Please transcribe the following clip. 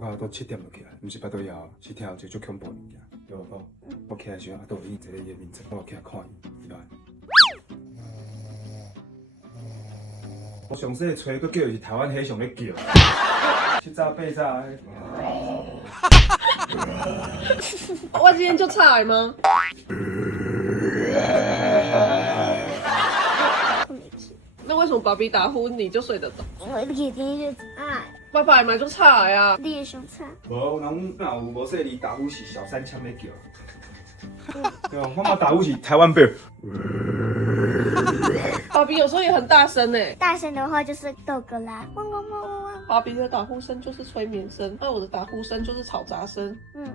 我到7点就起来，毋是巴肚枵，是听一个足恐怖的物件，对无？我起来时阵，都有伊坐咧伊的面前，我起来看伊，对吧？我上细吹，佫叫是台湾黑熊咧叫，7早8早。我今天就差吗？那为什么爸比打呼你就睡得着？因为你天就菜，爸爸买就差呀。你也想菜。无，人若有无说你打呼是小三枪咧叫。对啊，我妈打呼是台湾 bear。爸比有时候也很大声哎。大声的话就是豆哥啦，汪汪汪汪汪。爸比的打呼声就是催眠声，而我的打呼声就是吵杂声。嗯，